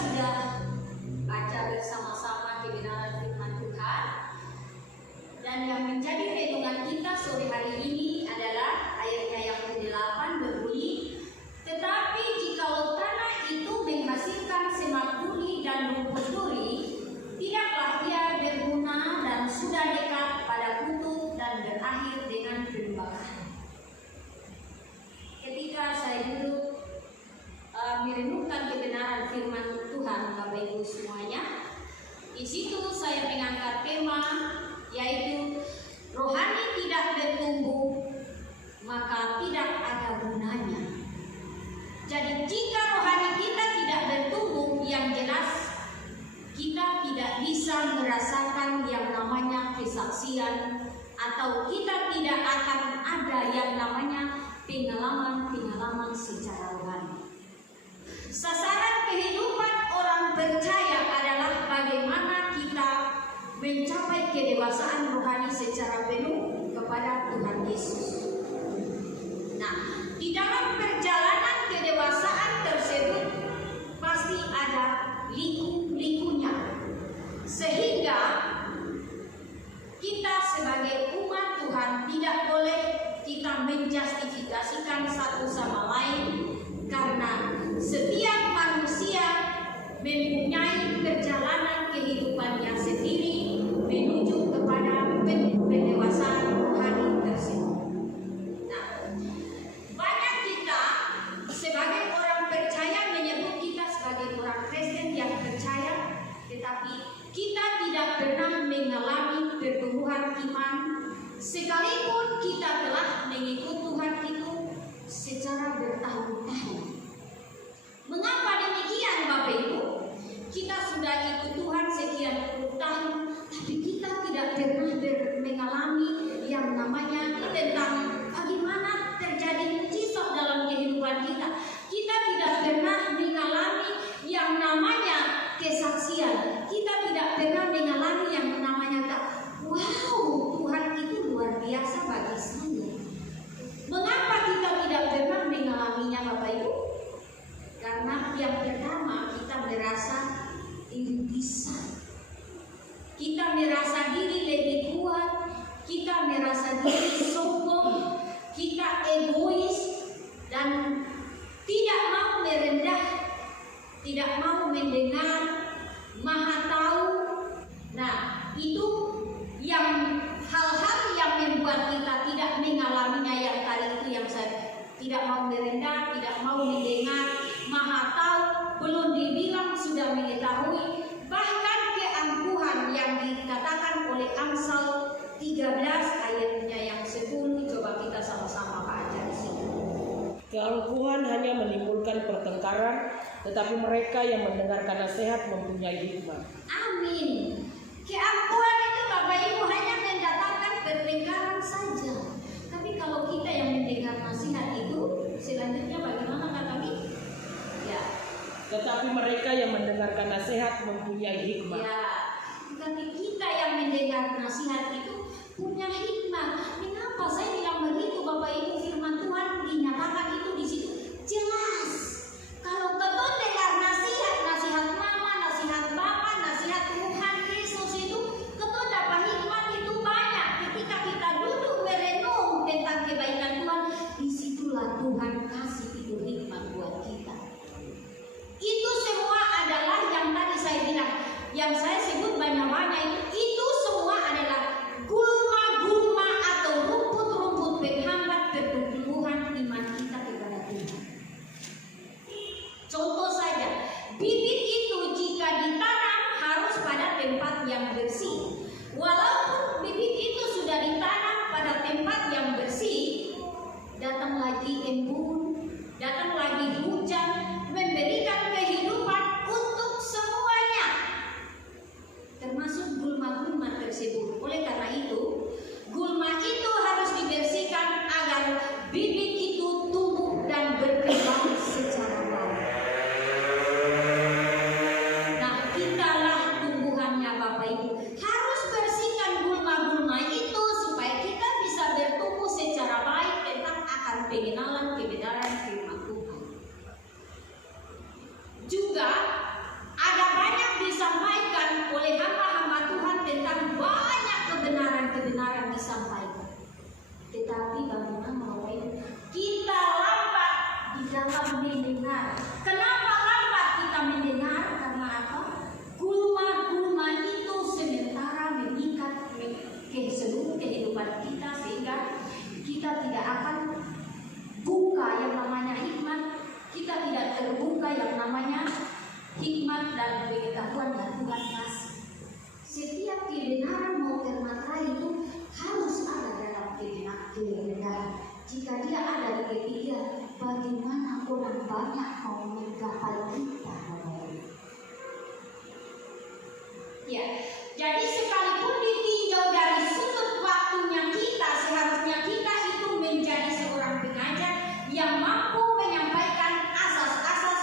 sudah baca bersama-sama kebenaran firman Tuhan, dan yang menjadi renungan kita sore hari ini adalah ayatnya yang ke-8 berbunyi, tetapi jikalau tanah itu menghasilkan semak duri dan rumput duri, tidaklah ia berguna dan sudah dekat pada kutub dan berakhir dengan pembakaran. Ketika saya duduk merenungkan kebenaran firman Tuhan, Bapak Ibu semuanya, di situ saya mengangkat tema yaitu rohani tidak bertumbuh maka tidak ada gunanya. Jadi jika rohani kita tidak bertumbuh, yang jelas kita tidak bisa merasakan yang namanya kesaksian, atau kita tidak akan ada yang namanya pengalaman-pengalaman secara rohani. Sasaran kehidupan orang percaya adalah bagaimana kita mencapai kedewasaan rohani secara penuh kepada Tuhan Yesus. Nah, di dalam perjalanan kedewasaan tersebut pasti ada liku-likunya, sehingga kita sebagai umat Tuhan tidak boleh kita menjustifikasikan satu sama lain, karena setiap manusia mempunyai perjalanan kehidupannya sendiri menuju kepada pendewasaan rohani tersebut. Nah, banyak kita sebagai orang percaya menyebut kita sebagai orang Kristen yang percaya, tetapi kita tidak pernah mengalami pertumbuhan iman sekalipun kita telah mengikut Tuhan itu secara bertahun-tahun. Mengapa demikian, Bapak Ibu? Kita sudah ikut Tuhan sekian puluh tahun, tapi kita tidak pernah mengalami yang namanya tentang bagaimana terjadi mujizat dalam kehidupan kita. Kita tidak pernah mengalami yang namanya kesaksian. Kita tidak pernah mengalami yang namanya wow, Tuhan itu luar biasa bagi saya. Mengapa kita tidak pernah mengalaminya, Bapak Ibu? Karena yang pertama, kita merasa diri bisa, kita merasa diri lebih kuat, kita merasa diri sombong, kita egois dan tidak mau merendah, tidak mau mendengar, maha tahu. Nah, itu yang hal-hal yang membuat kita tidak mengalaminya, yang tadi itu yang saya tidak mau merendah, tidak mau mendengar, maha tahu, belum dibilang sudah mengetahui, bahkan keangkuhan yang dikatakan oleh Amsal 13 ayatnya yang 10. Coba kita sama-sama baca di sini. Keangkuhan hanya menimbulkan pertengkaran, tetapi mereka yang mendengarkan nasihat mempunyai hikmat. Amin. Keangkuhan itu, Bapak Ibu, hanya mendatangkan pertengkaran saja. Tapi kalau kita yang mendengar nasihat itu, selanjutnya bagaimana kata kami? Ya. Tetapi mereka yang mendengarkan nasihat mempunyai hikmat. Ya. Tapi kita yang mendengar nasihat itu punya hikmat. Mengapa saya bilang begitu, Bapak Ibu? Firman Tuhan dinyatakan itu di situ jelas. Kalau kita dengar nasihat, nasihat mama, nasihat bapak, nasihat Tuhan Yesus itu, kita dapat hikmat itu banyak. Ketika kita duduk merenung tentang kebaikan Tuhan, disitulah Tuhan kasih itu hikmat buat kita. Itu semua adalah yang tadi saya bilang, yang saya sebut banyak-banyak itu semua adalah gulma-gulma atau rumput-rumput penghambat pertumbuhan iman kita kepada Tuhan. Contoh saja, bibit itu jika ditanam harus pada tempat yang bersih. Walaupun bibit itu sudah ditanam pada tempat yang bersih, datang lagi embun, datang lagi hujan, memberikan kehidupan untuk semuanya, termasuk gulma-gulma tersebut. Oleh karena itu, gulma itu harus dibersihkan agar bibit itu tumbuh dan berkembang secara baik. Nah, kitalah tumbuhannya, Bapak Ibu. Harus bersihkan gulma-gulma itu supaya kita bisa bertumbuh secara baik tentang akan pengenalan kebenaran firman Tuhan. Ya, jadi sekalipun ditinjau dari sudut waktunya kita, seharusnya kita itu menjadi seorang pengajar yang mampu menyampaikan asas-asas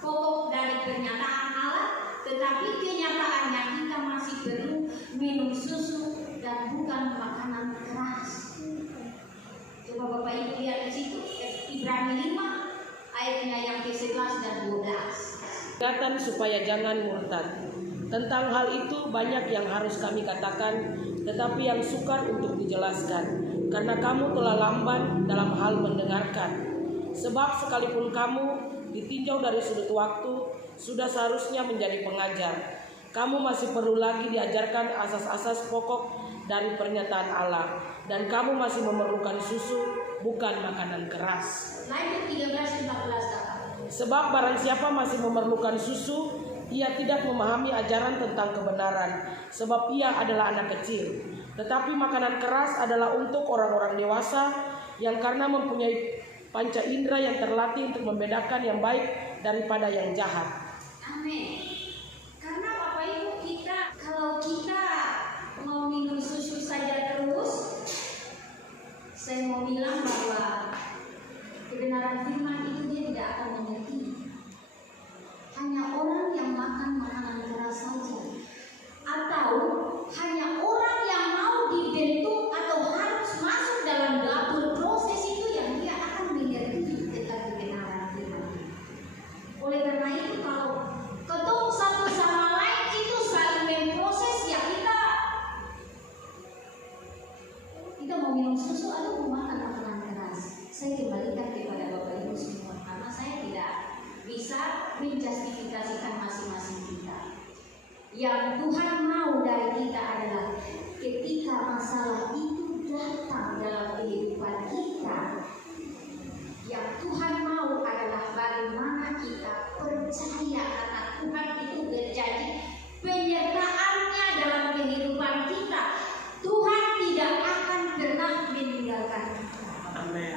pokok dari pernyataan Allah, tetapi kenyataannya kita masih perlu minum susu dan bukan makanan keras. Coba Bapak Ibu lihat di situ, Ibrani 5 ayatnya yang ke-11 dan 12. Ingatkan supaya jangan murtad. Tentang hal itu banyak yang harus kami katakan, tetapi yang sukar untuk dijelaskan, karena kamu telah lamban dalam hal mendengarkan. Sebab sekalipun kamu ditinjau dari sudut waktu, sudah seharusnya menjadi pengajar. Kamu masih perlu lagi diajarkan asas-asas pokok dari pernyataan Allah, dan kamu masih memerlukan susu, bukan makanan keras. Lanjut 13-14 kakak. Sebab barang siapa masih memerlukan susu, ia tidak memahami ajaran tentang kebenaran, sebab ia adalah anak kecil. Tetapi makanan keras adalah untuk orang-orang dewasa yang karena mempunyai panca indera yang terlatih untuk membedakan yang baik daripada yang jahat. Amin. Karena Bapak Ibu kalau kita mau minum susu saja terus, saya mau bilang bahwa kebenaran firman itu dia tidak akan mengerti. Hanya orang yang makan makanan keras saja, atau hanya orang yang mau dibentuk atau harus masuk dalam dapur proses itu yang dia akan mengerti tentang kebenaran firman. Oleh karena itu kalau ketemu satu sama lain itu saling memproses, ya kita mau minum susu atau mau makan makanan keras. Saya kembalikan kepada Bapak Ibu semua, karena saya tidak bisa menjustifikasikan masing-masing kita. Yang Tuhan mau dari kita adalah ketika masalah itu datang dalam kehidupan kita, yang Tuhan mau adalah bagaimana kita percaya karena Tuhan itu berjanji penyertaannya dalam kehidupan kita. Tuhan tidak akan pernah meninggalkan kita. Amin.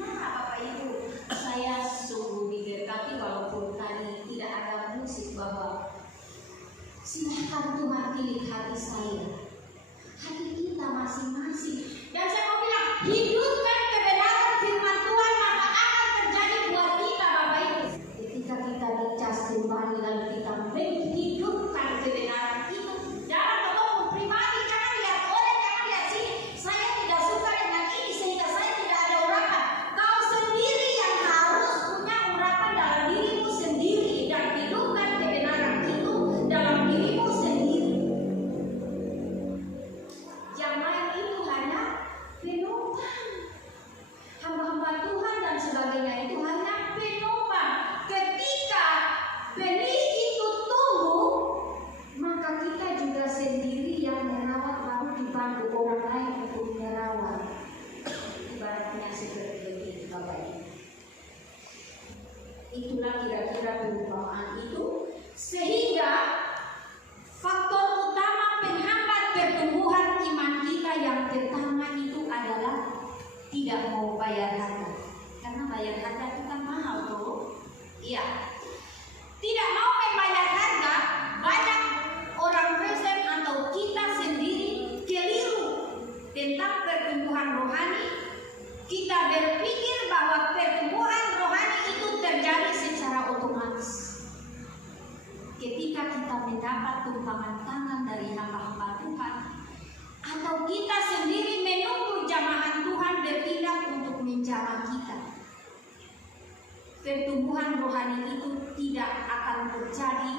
Nah, Bapak Ibu, saya sungguh diberkati walaupun tadi tidak ada musik, bahwa silahkan Tuhan pilih hati saya, hati kita masing-masing. Dan saya mau bilang, hidupkan kebenaran firman Tuhan, maka akan terjadi buat kita Bapak Ibu. Ketika kita dicas kembali lalu kita menghidupkan kebenaran itu dalam ketemu pribadi, jangan lihat orang, jangan lihat sini. Saya tidak suka dengan ini sehingga saya tidak ada urapan. Kau sendiri yang harus punya urapan dalam dirimu sendiri dan hidupkan kebenaran itu dalam dirimu sendiri. Yang lain itu hanya penumpang. Hamba-hamba Tuhan dan sebagainya itu hanya penumpang. Ketika benih itu tumbuh, maka kita juga sendiri yang merawat, baru dibantu orang lain untuk merawat. Ibaratnya seperti begitu Bapak Ibu. Itulah kira-kira perumpamaan itu, sehingga faktor utama penghambat pertumbuhan iman kita yang pertama itu adalah tidak mau bayar harga. Karena bayar harga itu kan mahal tuh. Iya. Tidak mau membayar harga, banyak orang Kristen atau kita sendiri keliru tentang pertumbuhan rohani. Kita berpikir bahwa pertumbuhan rohani itu terjadi secara otomatis. Ketika kita mendapat tumpangan tangan dari hamba-hamba Tuhan, atau kita sendiri menunggu jamahan Tuhan bertindak untuk menjamah kita, pertumbuhan rohani itu tidak akan terjadi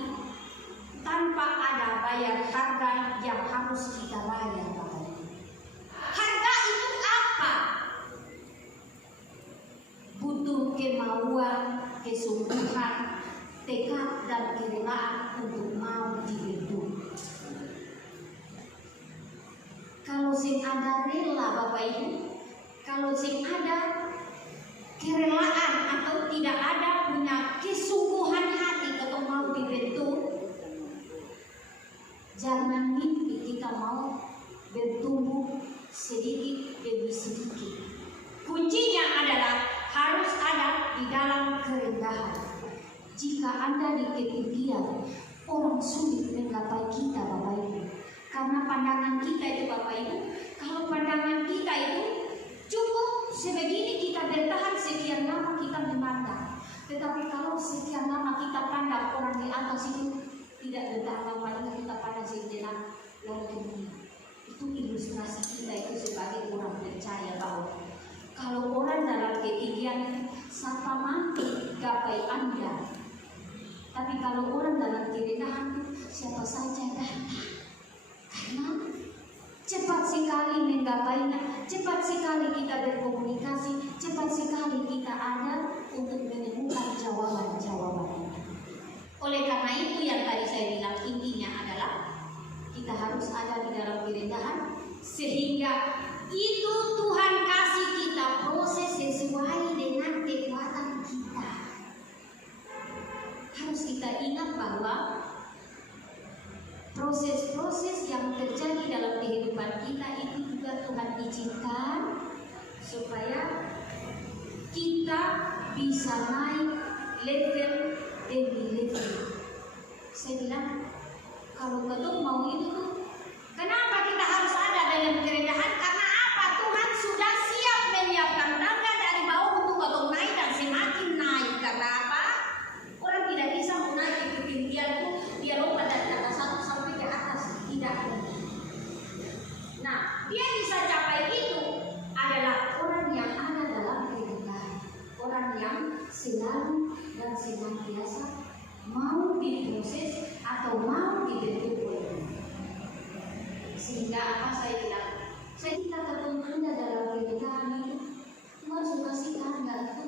tanpa ada bayar harga yang harus kita bayar. Harga itu apa? Butuh kemauan, kesungguhan, tekad dan kerelaan untuk mau dibentuk. Kalau sing ada rela Bapak Ibu, kalau sing ada kerelaan atau tidak ada punya kesungguhan hati atau mau dibentuk, jangan mimpi kita mau bertumbuh sedikit demi sedikit. Kuncinya adalah harus ada di dalam kerendahan. Jika Anda di ketinggian, orang sulit menggapai kita Bapak Ibu. Karena pandangan kita itu Bapak Ibu, kalau pandangan kita itu cukup sebegini kita bertahan sekian lama kita memandang. Tetapi kalau sekian lama kita pandang orang di atas itu tidak bertahan lama, kita pandang sejenak lalu kemudian. Itu ilustrasi kita itu sebagai orang percaya bahwa kalau orang dalam ketinggian siapa mampu gapai Anda. Tapi kalau orang dalam kerendahan siapa saja datang. Karena cepat sekali menggapainya, cepat sekali kita berkomunikasi, cepat sekali kita ada untuk menemukan jawaban-jawaban. Oleh karena itu yang tadi saya bilang intinya adalah kita harus ada di dalam kerendahan sehingga itu Tuhan kasih kita proses sesuai dengan kekuatan kita. Harus kita ingat bahwa proses-proses yang terjadi dalam kehidupan kita itu juga Tuhan izinkan supaya kita bisa naik level demi level. Saya bilang kalau ketemu mau itu tuh, kenapa kita harus ada dalam kerendahan? Karena apa? Tuhan sudah siap menyiapkan tangga dari bawah untuk ketemu naik dan semakin naik. Karena apa? Orang tidak bisa menaik ke ketinggian itu dia lompat dari tangga 1 sampai ke atas, tidak. Nah, dia bisa capai itu adalah orang yang ada dalam kerendahan, orang yang selalu dan senantiasa mau diproses atau mau dibentuk oleh. Sehingga apa saya bilang, saya kita ketemu Anda dalam kerendahan itu, Tuhan sudah kasih tangga itu